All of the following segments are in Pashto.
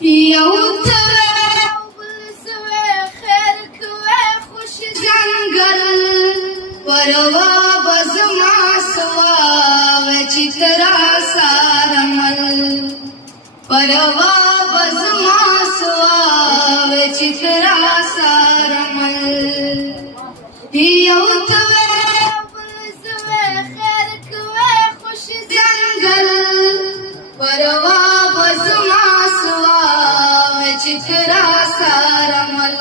یو ته بل سوی خیر کوی خوش ځنګل پروا به زما سوا وی چې ته راسره مل پروا به زما سوا وی چې ته راسره مل یو ته بل سوی خیر کوی خوش ځنګل پروا به زما سوا وی چې ته راسره مل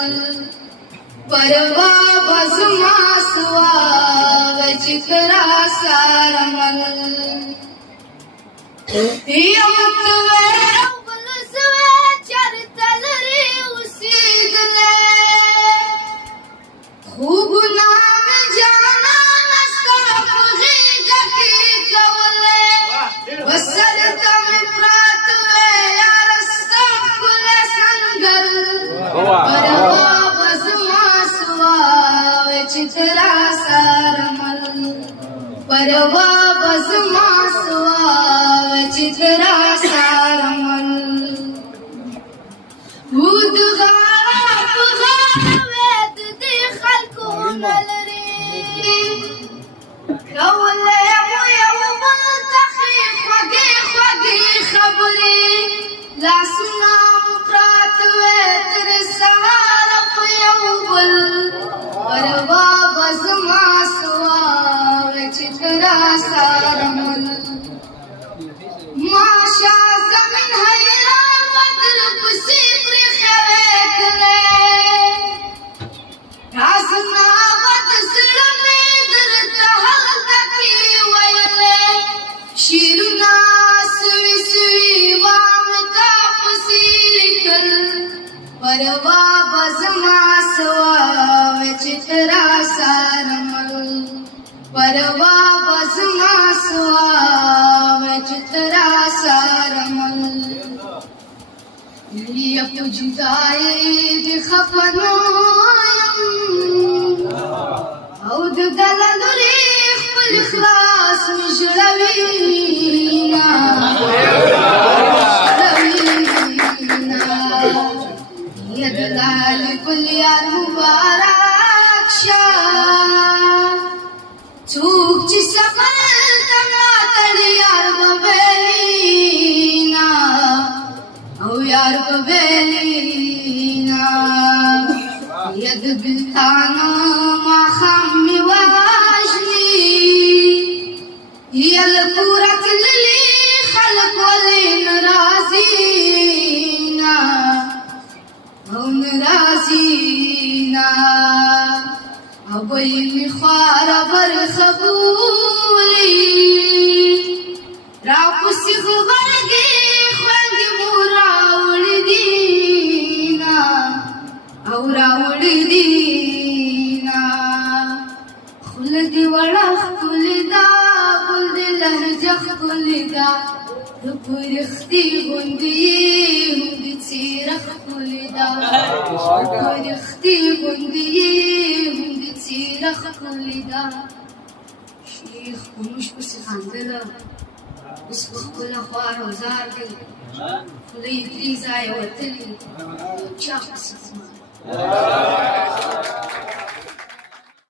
پروا به زما سوا وی چې ته راسره مل یو ته بل سوی چرته لرې اوسېدلی خوبونه مې جانانه ستا په غېږه کې کولی وسر ته مې پراته وی یاره ستا ښکلی سنګر پروا به زما سوا وی چې ته راسره مل پروا به زما سوا وی چې ته راسره مل و د غاړه په غاړه وی د دې خلکو نه لرې کولی مو یو بل ته ښې خوږې خوږې خبرې لاسونه مو پراته وی تر سهاره په یو بل پروا به زما سوا وی چې ته راسره مل ماشه زمین حیران بدر پسې پرېښی وی کلی رازونه به د زړه مې درته هلته کې ویلی شعرونه سوي سوي به مې تا پسې لیکل پروا به زما سوا وی چې ته راسره مل پروا به زما سوا وی چې ته راسره مل یا په جدایۍ دې خفه نه یم او د ګله لورې خپل اخلاص مې ژړوینه یا د لالې ګل یار مبارک شه څوک چې سفر ته ملاتړي یار به ویلینا او یار به ویلینا یا د بلتانه ماښام مې وژني یا له کوره تللي خلک ولې نه راځي نه او نه راځي نه او بل مې خواره برخه بولي راپسې غبرګې خویندې مو راوړي دينا او راوړي دينا خوله دې وړه ښکلې ده ګل دې لهجه ښکلې ده د پرښتې غوندې یې هم د څېره ښکلې ده پرښتې غوندې یې هم د څېره ښکلې ده شیخ په موږ پسې خندله اوس په خپله خوار او زار دی خوله یې درې ځایه وتلي چا پسې ځما